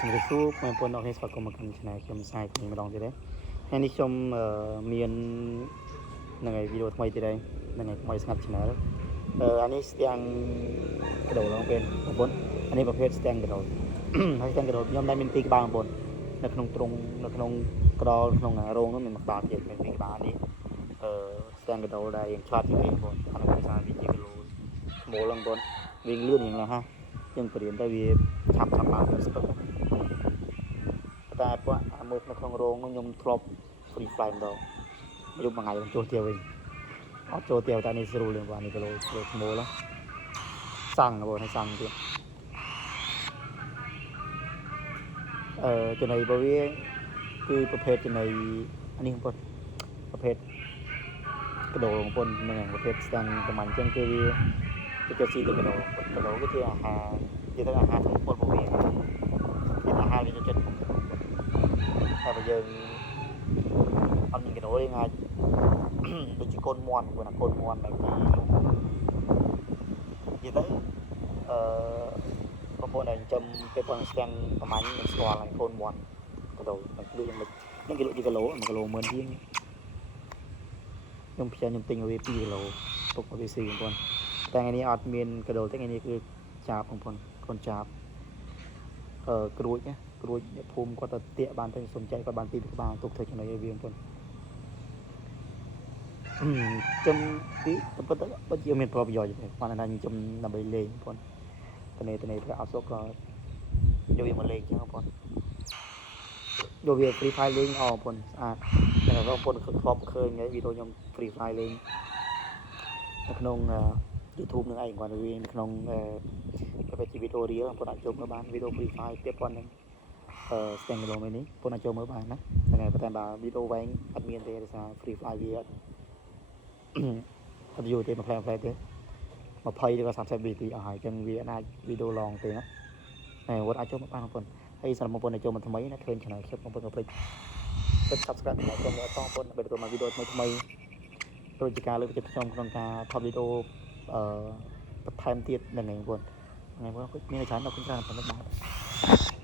ជំរាបសួរបងប្អូនអរគុណស្វាគមន៍មកកាន់ Channel ខ្ញុំសាយគ្នាម្ដងទៀតហើយនេះខ្ញុំមាននឹងឯវីដេអូថ្មីទៀតហើយនឹងឯថ្មីស្ងាត់ Channel អានេះស្ទាំងកដោឡងពេលបងប្អូនអានេះប្រភេទស្ទាំងកដោហើយស្ទាំងកដោខ្ញុំដែរមាន2ក្បាលបងប្អូននៅក្នុងទ្រុងនៅក្នុងក្ដោក្នុងរោងនោះមានមួយក្បាលទៀតមាន2ក្បាលនេះស្ទាំងកដោដែរយើងឆ្លាតជាងគេបងប្អូនអានេះភាសាវាជាគីឡូស្មូលបងប្អូនវិញលឿនយ៉ាងណាស់យើងបរៀនទៅវាឆាប់បានស្ពឹកតែពួកមើលនៅក្នុងរោងនោះខ្ញុំធ្លាប់ free fly ម្ដងយប់មួយថ្ងៃខ្ញុំចូលទៀវវិញអត់ចូលទៀវតែនេះស្រួលលឿនបាទនេះគីឡូស្មូលសាំងបងឲ្យសាំងទៀតចំណីរបស់វាគឺប្រភេទចំណីអានេះបងប្អូនប្រភេទកដោបងប្អូនហ្នឹងប្រភេទស្តាំងប្រហែលអញ្ចឹងគឺវាទៅស៊ីទៅកដោគឺជាអាហារនិយាយទៅអាហារធម្មពលរបស់វាជាអាហារវាចូលចិត្តតែបើយើងអត់មានកដោទេអាចដូចជាកូនមាន់ព្រោះណាកូនមាន់ដែលគេនិយាយទៅបងប្អូនដែលចិញ្ចឹមពេលប៉ុណ្ណឹងស្ទាំងប្រហែលមិនស្គាល់ហើយកូនមាន់កដោតែលក់យ៉ាងម៉េចហ្នឹងគេលក់ជាគីឡូ1គីឡូ10000ជាងខ្ញុំទិញឲ្យវា2គីឡូទុកឲ្យវាស៊ីបងប្អូនតែថ្ងៃនេះអត់មានកដោទេថ្ងៃនេះគឺចាបបងប្អូនកូនចាបក្រួចណាក្រួចអ្នកភូមិគាត់ទៅតាកបានទៅសុំចែកគាត់បាន2ក្បាលទុកធ្វើចំណីឲ្យវាបងប្អូនចំពីពិតទៅពិតជាមានប្រយោជន៍ទេគាត់ថាខ្ញុំដើម្បីលេងបងប្អូនតនេទៅអត់សុខក៏យកវាមកលេងចឹងបងប្អូនយកវា free fire លេងបងប្អូនស្អាតតែបងប្អូនធ្លាប់ឃើញវីដេអូខ្ញុំ free fire លេងនៅក្នុង YouTube នឹងឯងគាត់វានៅក្នុងប្រភេទជាវីដេអូរៀលបងប្អូនអាចចូលមើលបានវីដេអូ free fire ពាក់ព័ន្ធនឹងស្ទាំងគីឡូនេះបងប្អូនអាចចូលមើលបានណាហ្នឹងហើយប៉ុន្តែបើវីដេអូវែងអត់មានទេដោយសារ free fire វាអត់យូរទេមួយផ្លែទេ20ឬក៏30វិនាទីអស់ហើយអញ្ចឹងវាអាចវីដេអូឡងទេណាហើយបងប្អូនអាចចូលមកបានបងប្អូនហើយសម្រាប់បងប្អូនដែលចូលមកថ្មីណាឃើញ Channel ខ្ញុំបងប្អូនកុំភ្លេច Subscribe ដល់ខ្ញុំឲ្យបងប្អូនដើម្បីទទួលបានវីដេអូថ្មីដូចជាការលើកទឹកចិត្តខ្ញុំក្នុងការថតវីដេអូបន្ថែមទៀតហ្នឹងឯងបងប្អូនមានច្រើនអរគុណច្រើនបងប្អូន